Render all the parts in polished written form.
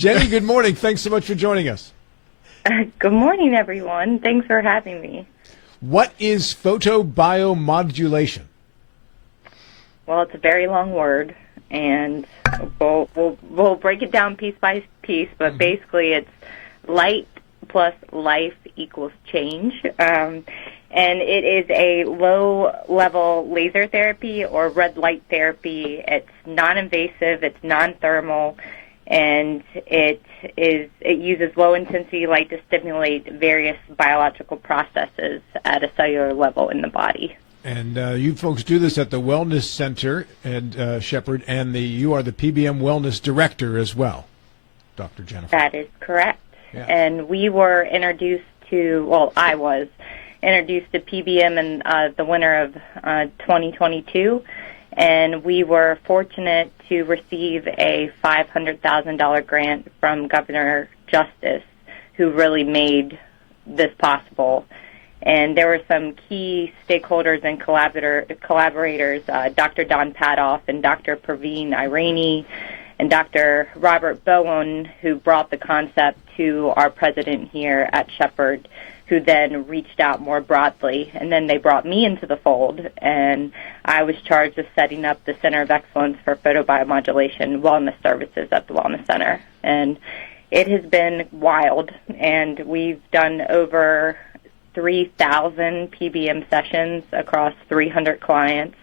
Jenny, good morning. Thanks so much for joining us. Good morning, everyone. Thanks for having me. What is photobiomodulation? Well, it's a very long word, and we'll break it down piece by piece, but basically it's light plus life equals change. And it is a low-level laser therapy or red light therapy. It's non-invasive, it's non-thermal, and it uses low-intensity light to stimulate various biological processes at a cellular level in the body. And you folks do this at the Wellness Center at Shepherd, and you are the PBM Wellness Director as well, Dr. Jennifer. That is correct. Yeah. And we were introduced to, well, I was introduced to PBM in the winter of 2022, and we were fortunate to receive a $500,000 grant from Governor Justice, who really made this possible. And there were some key stakeholders and collaborators, Dr. Don Padoff and Dr. Praveen Irani and Dr. Robert Bowen, who brought the concept to our president here at Shepherd, who then reached out more broadly. And then they brought me into the fold, and I was charged with setting up the Center of Excellence for Photobiomodulation Wellness Services at the Wellness Center. And it has been wild, and we've done over 3,000 PBM sessions across 300 clients,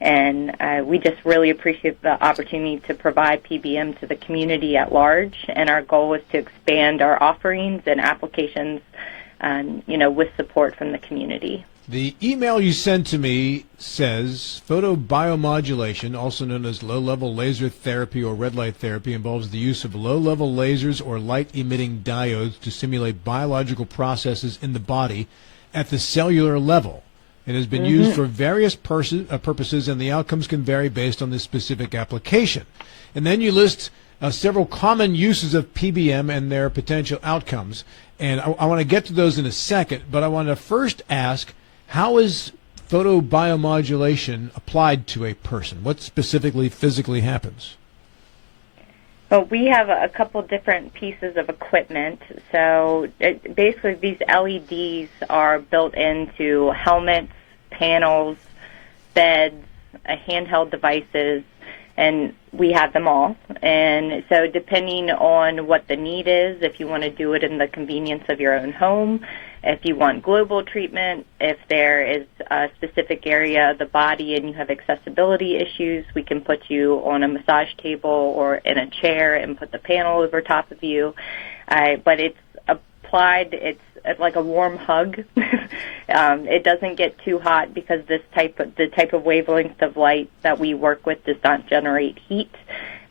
and we just really appreciate the opportunity to provide PBM to the community at large, and our goal is to expand our offerings and applications, with support from the community. The email you sent to me says photobiomodulation, also known as low-level laser therapy or red light therapy, involves the use of low-level lasers or light-emitting diodes to simulate biological processes in the body at the cellular level. It has been used for various purposes, and the outcomes can vary based on the specific application. And then you list several common uses of PBM and their potential outcomes. And I want to get to those in a second, but I want to first ask, how is photobiomodulation applied to a person? What specifically physically happens? Well, we have a couple different pieces of equipment. So basically these LEDs are built into helmets, panels, beds, handheld devices, and we have them all. And so depending on what the need is, if you want to do it in the convenience of your own home, if you want global treatment, if there is a specific area of the body and you have accessibility issues, we can put you on a massage table or in a chair and put the panel over top of you. But it's applied, it's like a warm hug. It doesn't get too hot because the type of wavelength of light that we work with does not generate heat.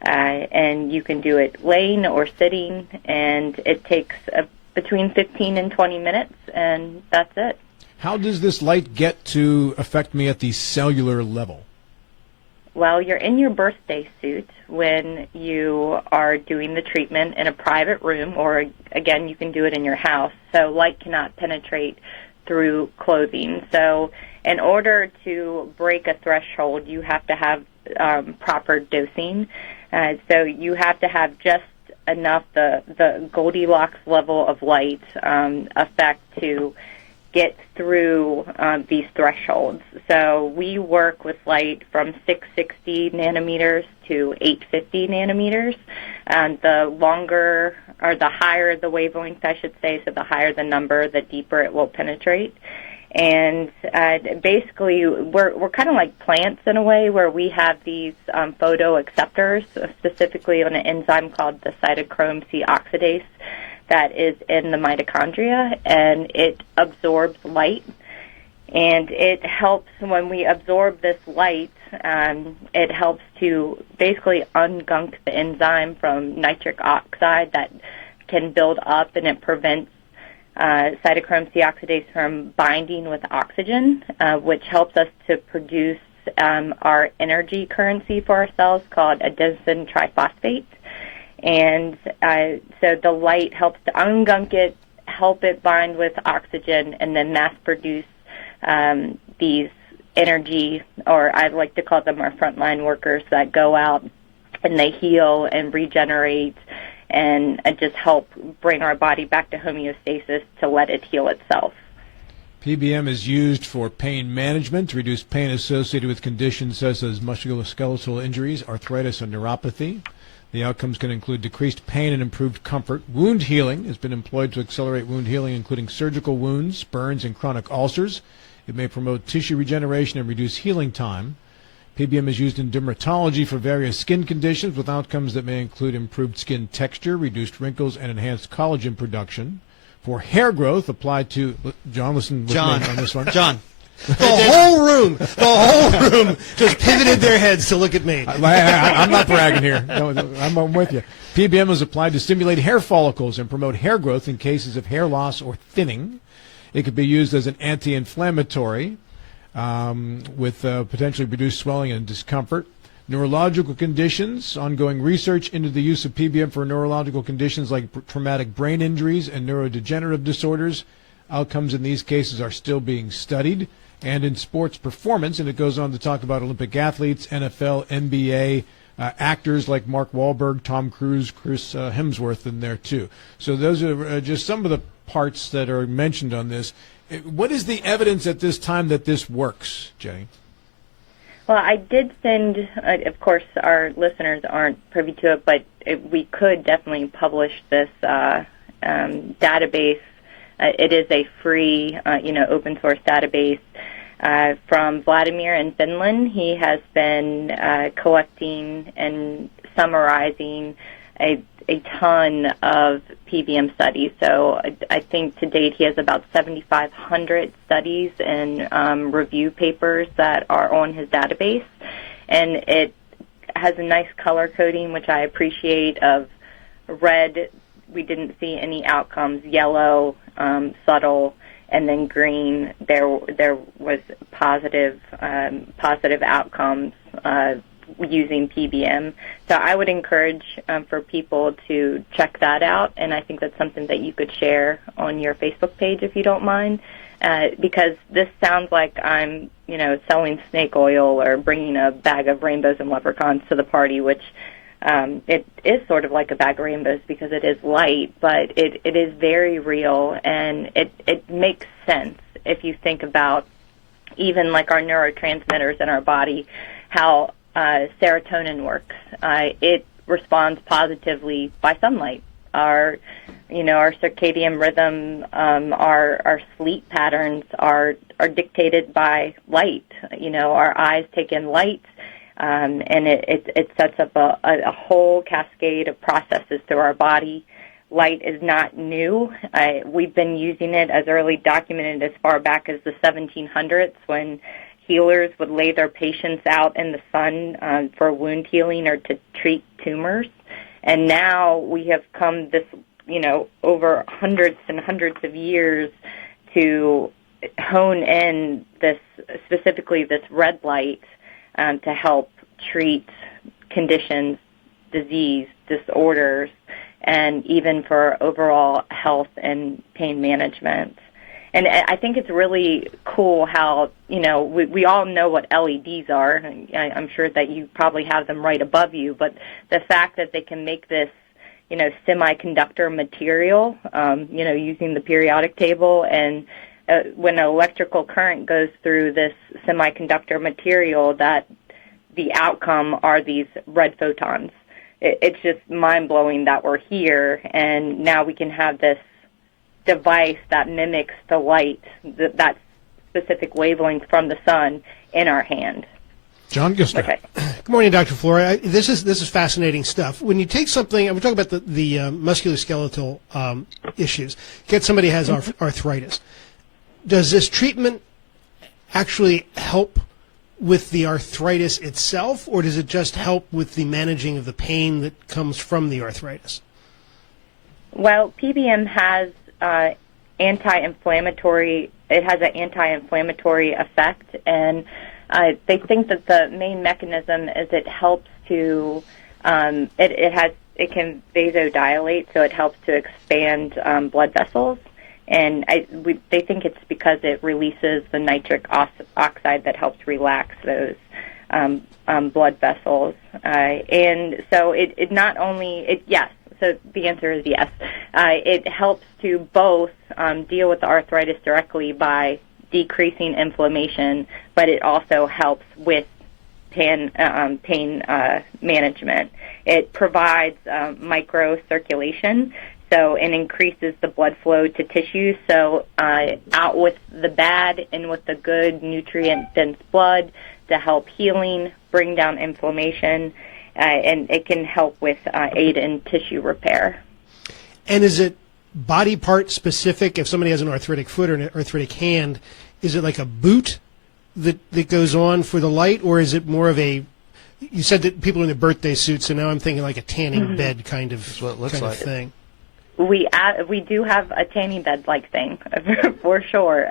And you can do it laying or sitting, and it takes between 15 and 20 minutes, and that's it. How does this light get to affect me at the cellular level? Well, you're in your birthday suit when you are doing the treatment in a private room, or, again, you can do it in your house. So light cannot penetrate through clothing. So in order to break a threshold, you have to have proper dosing. So you have to have just enough the Goldilocks level of light effect to get through these thresholds. So we work with light from 660 nanometers to 850 nanometers. And the longer, or the higher the wavelength, I should say, so the higher the number, the deeper it will penetrate. And basically, we're kind of like plants in a way, where we have these photoacceptors, specifically on an enzyme called the cytochrome C oxidase that is in the mitochondria, and it absorbs light. And it helps, when we absorb this light, it helps to basically ungunk the enzyme from nitric oxide that can build up, and it prevents cytochrome C oxidase from binding with oxygen, which helps us to produce our energy currency for our cells called adenosine triphosphate. And so the light helps to ungunk it, help it bind with oxygen, and then mass produce these energy, or I like to call them our frontline workers that go out and they heal and regenerate and just help bring our body back to homeostasis to let it heal itself. PBM is used for pain management to reduce pain associated with conditions such as musculoskeletal injuries, arthritis, and neuropathy. The outcomes can include decreased pain and improved comfort. Wound healing has been employed to accelerate wound healing, including surgical wounds, burns, and chronic ulcers. It may promote tissue regeneration and reduce healing time. PBM is used in dermatology for various skin conditions with outcomes that may include improved skin texture, reduced wrinkles, and enhanced collagen production. For hair growth, applied to John. Listen with me on this one. John. The whole room just pivoted their heads to look at me. I'm not bragging here. No, I'm with you. PBM is applied to stimulate hair follicles and promote hair growth in cases of hair loss or thinning. It could be used as an anti-inflammatory with potentially reduced swelling and discomfort. Neurological conditions, ongoing research into the use of PBM for neurological conditions like traumatic brain injuries and neurodegenerative disorders. Outcomes in these cases are still being studied. And in sports performance, and it goes on to talk about Olympic athletes, NFL, NBA, actors like Mark Wahlberg, Tom Cruise, Chris Hemsworth in there too. So those are just some of the parts that are mentioned on this. What is the evidence at this time that this works, Jenny? Well, I did send, of course, our listeners aren't privy to it, but we could definitely publish this database. It is a free, open source database from Vladimir in Finland. He has been collecting and summarizing a ton of PBM studies. So I think to date he has about 7,500 studies and review papers that are on his database. And it has a nice color coding, which I appreciate, of red, we didn't see any outcomes, yellow, subtle, and then green, there was positive outcomes using PBM. So I would encourage for people to check that out, and I think that's something that you could share on your Facebook page if you don't mind, because this sounds like I'm, selling snake oil or bringing a bag of rainbows and leprechauns to the party, which it is sort of like a bag of rainbows because it is light, but it is very real, and it makes sense if you think about even like our neurotransmitters in our body, how serotonin works. It responds positively by sunlight. Our circadian rhythm, our sleep patterns are dictated by light. Our eyes take in light, and it sets up a whole cascade of processes through our body. Light is not new. We've been using it as early documented as far back as the 1700s when healers would lay their patients out in the sun for wound healing or to treat tumors. And now we have come this, over hundreds and hundreds of years to hone in this, specifically this red light, to help treat conditions, disease, disorders, and even for overall health and pain management. And I think it's really cool how, we all know what LEDs are. I'm sure that you probably have them right above you, but the fact that they can make this, semiconductor material, using the periodic table, and when an electrical current goes through this semiconductor material, that the outcome are these red photons. It's just mind-blowing that we're here, and now we can have this device that mimics the light, that specific wavelength from the sun, in our hand. John Gister. Okay. Good morning, Dr. Flora. This is fascinating stuff. When you take something, and we're talking about the musculoskeletal issues, get somebody who has arthritis. Does this treatment actually help with the arthritis itself, or does it just help with the managing of the pain that comes from the arthritis? Well, PBM has anti-inflammatory. It has an anti-inflammatory effect, and they think that the main mechanism is it helps to it can vasodilate, so it helps to expand blood vessels, and they think it's because it releases the nitric oxide that helps relax those blood vessels, and so it not only yes. so the answer is yes. It helps to both deal with the arthritis directly by decreasing inflammation, but it also helps with pain management. It provides microcirculation, so it increases the blood flow to tissues. So out with the bad and with the good nutrient-dense blood to help healing, bring down inflammation, and it can help with aid in tissue repair. And is it body part specific? If somebody has an arthritic foot or an arthritic hand, is it like a boot that goes on for the light, or is it more of a? You said that people are in their birthday suits, so now I'm thinking like a tanning bed kind of, That's what it looks like. thing. We do have a tanning bed-like thing, for sure,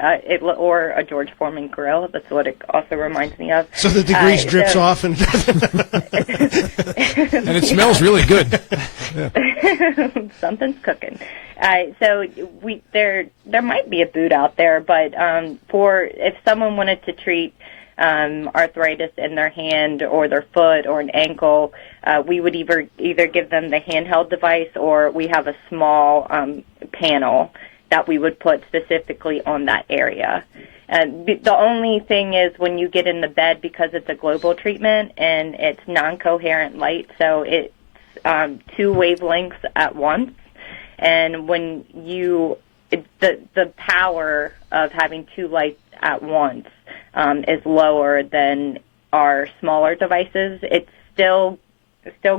or a George Foreman grill. That's what it also reminds me of. So that the grease drips off and And it smells really good. Something's cooking. So there might be a boot out there, but for if someone wanted to treat arthritis in their hand or their foot or an ankle, we would either give them the handheld device, or we have a small panel that we would put specifically on that area. The only thing is when you get in the bed, because it's a global treatment and it's non-coherent light, so it's 2 wavelengths at once. And when the power of having 2 lights at once is lower than our smaller devices. It's still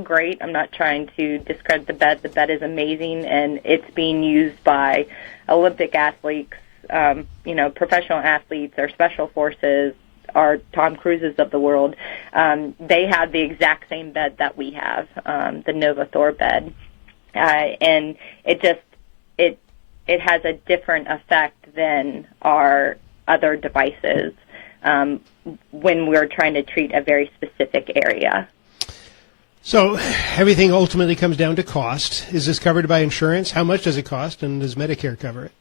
great. I'm not trying to discredit the bed. The bed is amazing, and it's being used by Olympic athletes, professional athletes, our special forces, our Tom Cruises of the world. They have the exact same bed that we have, the Nova Thor bed, and it has a different effect than our other devices when we're trying to treat a very specific area. So everything ultimately comes down to cost. Is this covered by insurance? How much does it cost, and does Medicare cover it?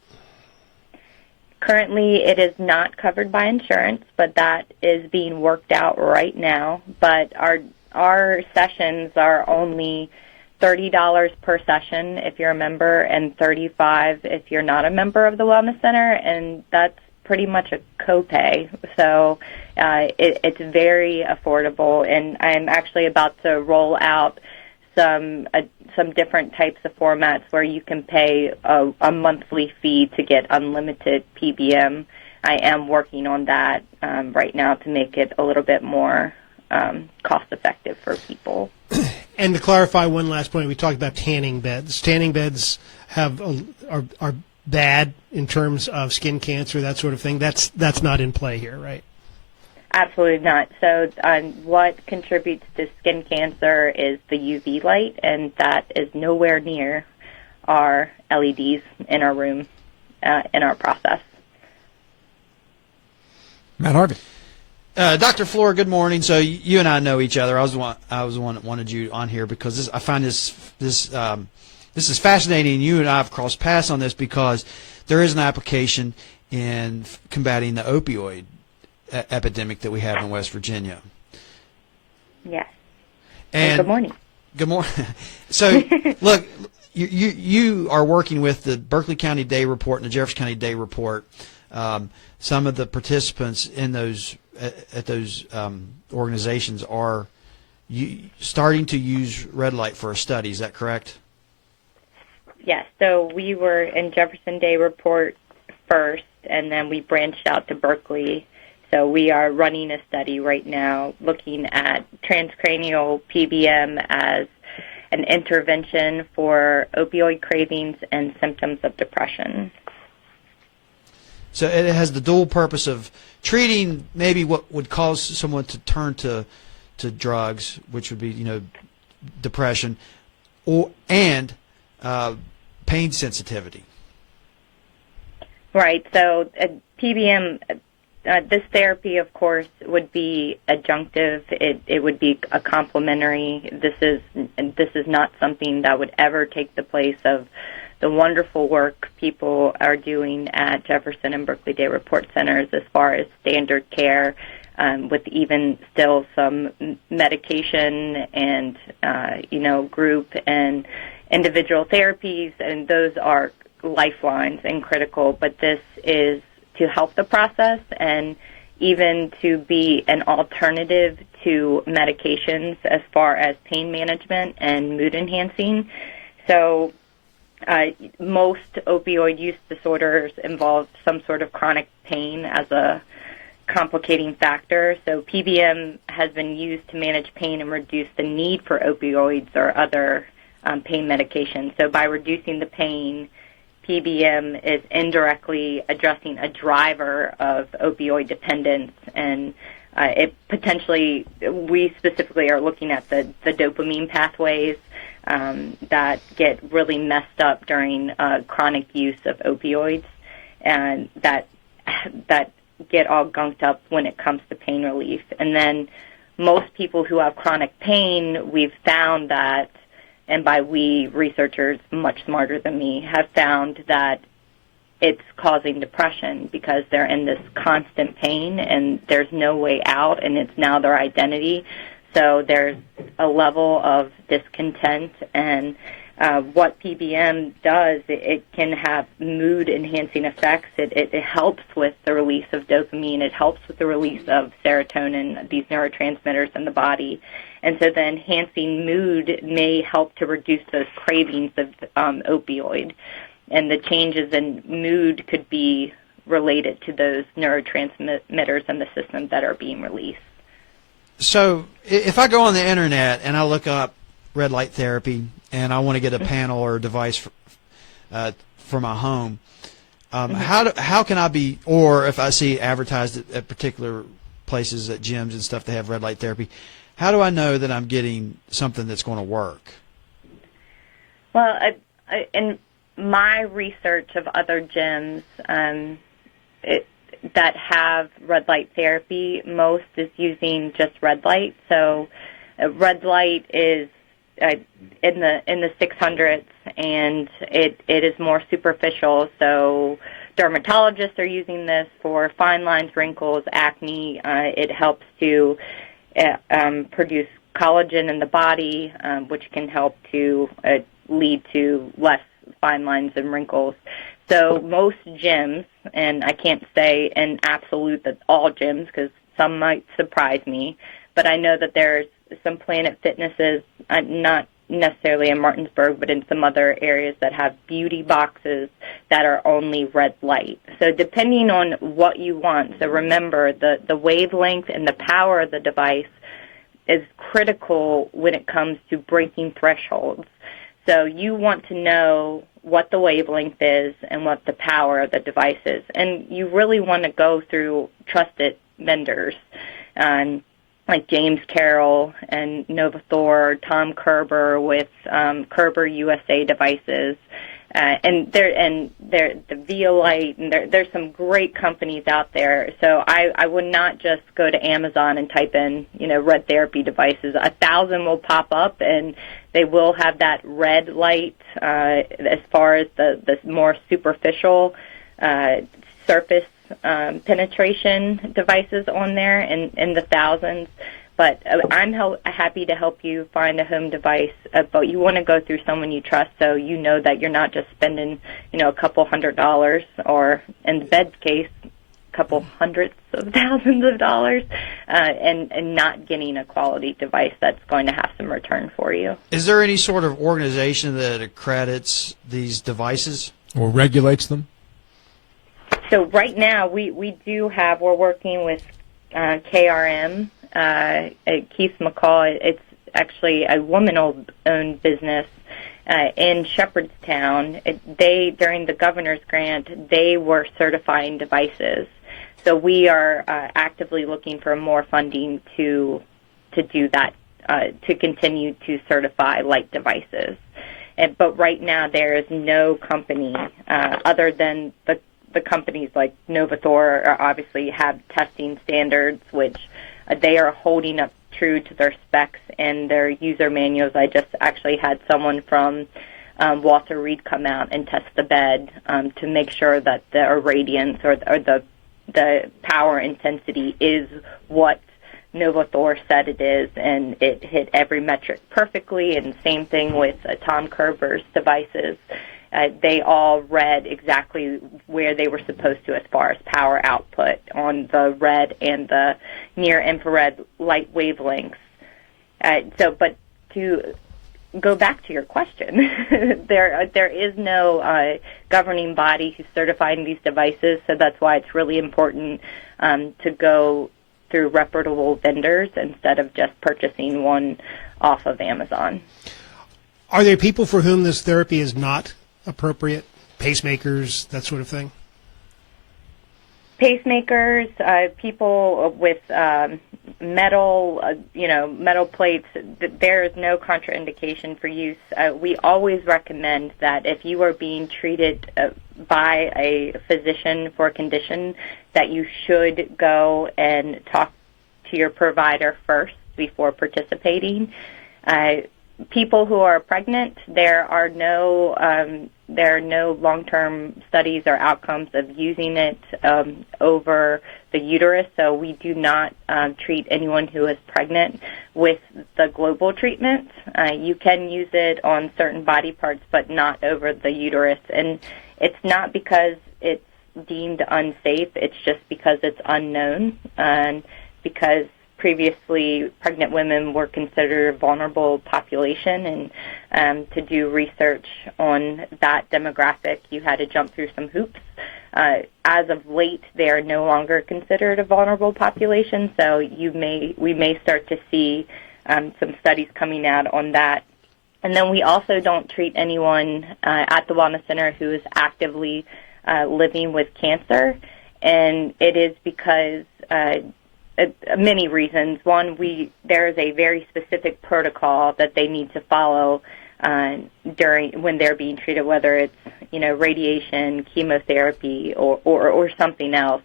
Currently, it is not covered by insurance, but that is being worked out right now. But our sessions are only $30 per session if you're a member, and $35 if you're not a member of the Wellness Center, and that's pretty much a copay. So it's very affordable, and I'm actually about to roll out some different types of formats where you can pay a monthly fee to get unlimited PBM. I am working on that right now to make it a little bit more cost-effective for people. And to clarify one last point, we talked about tanning beds. Tanning beds are bad in terms of skin cancer, that sort of thing. That's not in play here, right? Absolutely not. So what contributes to skin cancer is the UV light, and that is nowhere near our LEDs in our room, in our process. Matt Harvey. Dr. Flora, good morning. So you and I know each other. I was the one that wanted you on here because I find this is fascinating. You and I have crossed paths on this because there is an application in combating the opioid epidemic that we have in West Virginia. Yes. And good morning. Good morning. So, look, you are working with the Berkeley County Day Report and the Jefferson County Day Report. Some of the participants in those organizations are starting to use red light for a study. Is that correct? Yes. So we were in Jefferson Day Report first, and then we branched out to Berkeley. So we are running a study right now looking at transcranial PBM as an intervention for opioid cravings and symptoms of depression. So it has the dual purpose of treating maybe what would cause someone to turn to drugs, which would be, depression, and pain sensitivity. Right. So PBM, this therapy, of course, would be adjunctive. It would be a complementary. This is not something that would ever take the place of the wonderful work people are doing at Jefferson and Berkeley Day Report Centers as far as standard care, with even still some medication and, group and, individual therapies, and those are lifelines and critical, but this is to help the process and even to be an alternative to medications as far as pain management and mood enhancing. So most opioid use disorders involve some sort of chronic pain as a complicating factor. So PBM has been used to manage pain and reduce the need for opioids or other pain medications. So by reducing the pain, PBM is indirectly addressing a driver of opioid dependence, and it potentially, we specifically are looking at the dopamine pathways that get really messed up during chronic use of opioids, and that get all gunked up when it comes to pain relief. And then most people who have chronic pain, we've found that, and by we, researchers much smarter than me, have found that it's causing depression because they're in this constant pain and there's no way out, and it's now their identity. So there's a level of discontent, and what PBM does, it can have mood-enhancing effects. It helps with the release of dopamine. It helps with the release of serotonin, these neurotransmitters in the body. And so the enhancing mood may help to reduce those cravings of opioid. And the changes in mood could be related to those neurotransmitters in the system that are being released. So if I go on the internet and I look up red light therapy and I want to get a panel or a device for my home, how can I be, or if I see advertised at particular places, at gyms and stuff, they have red light therapy, how do I know that I'm getting something that's going to work? Well, in my research of other gyms that have red light therapy, most is using just red light. So red light is in the 600s, and it is more superficial. So dermatologists are using this for fine lines, wrinkles, acne. It helps to produce collagen in the body, which can help to lead to less fine lines and wrinkles. So most gyms, and I can't say in absolute that all gyms because some might surprise me, but I know that there's some Planet Fitnesses, not necessarily in Martinsburg, but in some other areas that have beauty boxes that are only red light. So depending on what you want, so remember the wavelength and the power of the device is critical when it comes to breaking thresholds. So you want to know what the wavelength is and what the power of the device is. And you really want to go through trusted vendors like James Carroll and Novathor, Tom Kerber with Kerber USA devices, and the Violite, and there's some great companies out there. So I would not just go to Amazon and type in, red therapy devices. 1,000 will pop up, and they will have that red light as far as the more superficial surface penetration devices on there in the thousands. But I'm happy to help you find a home device, but you want to go through someone you trust so you know that you're not just spending, a couple $100 or, in the bed's case, a couple hundreds of thousands of dollars and not getting a quality device that's going to have some return for you. Is there any sort of organization that accredits these devices? Or regulates them? So right now we're working with KRM, Keith McCall. It's actually a woman-owned business in Shepherdstown. During the governor's grant, they were certifying devices. So we are actively looking for more funding to do that, to continue to certify light devices. But right now there is no company other than the companies like Novathor obviously have testing standards, which they are holding up true to their specs and their user manuals. I just actually had someone from Walter Reed come out and test the bed to make sure that the irradiance or the power intensity is what Novothor said it is, and it hit every metric perfectly. And same thing with Tom Kerber's devices. They all read exactly where they were supposed to as far as power output on the red and the near-infrared light wavelengths. But to go back to your question, there is no governing body who's certifying these devices, so that's why it's really important to go through reputable vendors instead of just purchasing one off of Amazon. Are there people for whom this therapy is not appropriate? Pacemakers, that sort of thing? Pacemakers, people with metal plates, there is no contraindication for use. We always recommend that if you are being treated by a physician for a condition, that you should go and talk to your provider first before participating. People who are pregnant, there are no long-term studies or outcomes of using it over the uterus, so we do not treat anyone who is pregnant with the global treatment. You can use it on certain body parts, but not over the uterus, and it's not because it's deemed unsafe, it's just because it's unknown, and because previously pregnant women were considered a vulnerable population, and to do research on that demographic, you had to jump through some hoops. As of late, they are no longer considered a vulnerable population, so we may start to see some studies coming out on that. And then we also don't treat anyone at the Wellness Center who is actively living with cancer, and it is because many reasons. One, there is a very specific protocol that they need to follow when they're being treated, whether it's radiation, chemotherapy, or something else.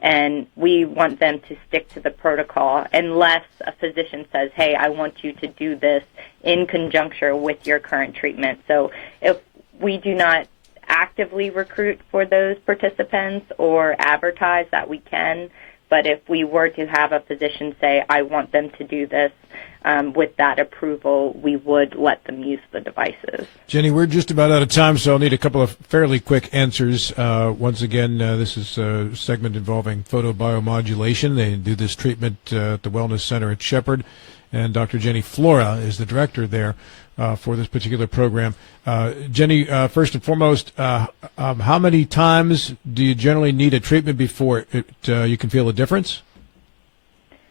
And we want them to stick to the protocol unless a physician says, "Hey, I want you to do this in conjunction with your current treatment." So if we do not actively recruit for those participants or advertise that we can, but if we were to have a physician say, "I want them to do this," with that approval, we would let them use the devices. Jenny, we're just about out of time, so I'll need a couple of fairly quick answers. Once again, this is a segment involving photobiomodulation. They do this treatment at the Wellness Center at Shepherd, and Dr. Jenny Flora is the director there for this particular program. Jenny, first and foremost, how many times do you generally need a treatment before you can feel a difference?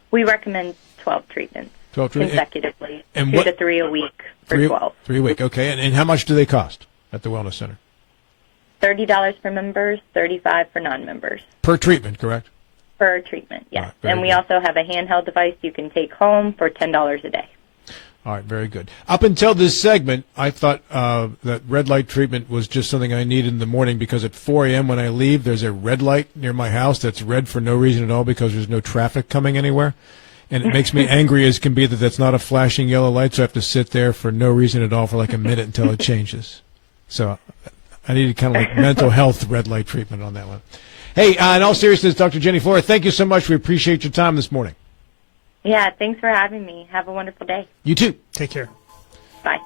We recommend 12 treatments. 12 consecutively, and 2 to 3 a week for 12. 3 a week, okay. And how much do they cost at the Wellness Center? $30 for members, $35 for non-members. Per treatment, correct? Per treatment, yes. Right, and we good. also have a handheld device you can take home for $10 a day. All right, very good. Up until this segment, I thought that red light treatment was just something I need in the morning because at 4 a.m. when I leave, there's a red light near my house that's red for no reason at all because there's no traffic coming anywhere. And it makes me angry as can be that that's not a flashing yellow light, so I have to sit there for no reason at all for like a minute until it changes. So I needed kind of like mental health red light treatment on that one. Hey, in all seriousness, Dr. Jenny Flora, thank you so much. We appreciate your time this morning. Yeah, thanks for having me. Have a wonderful day. You too. Take care. Bye.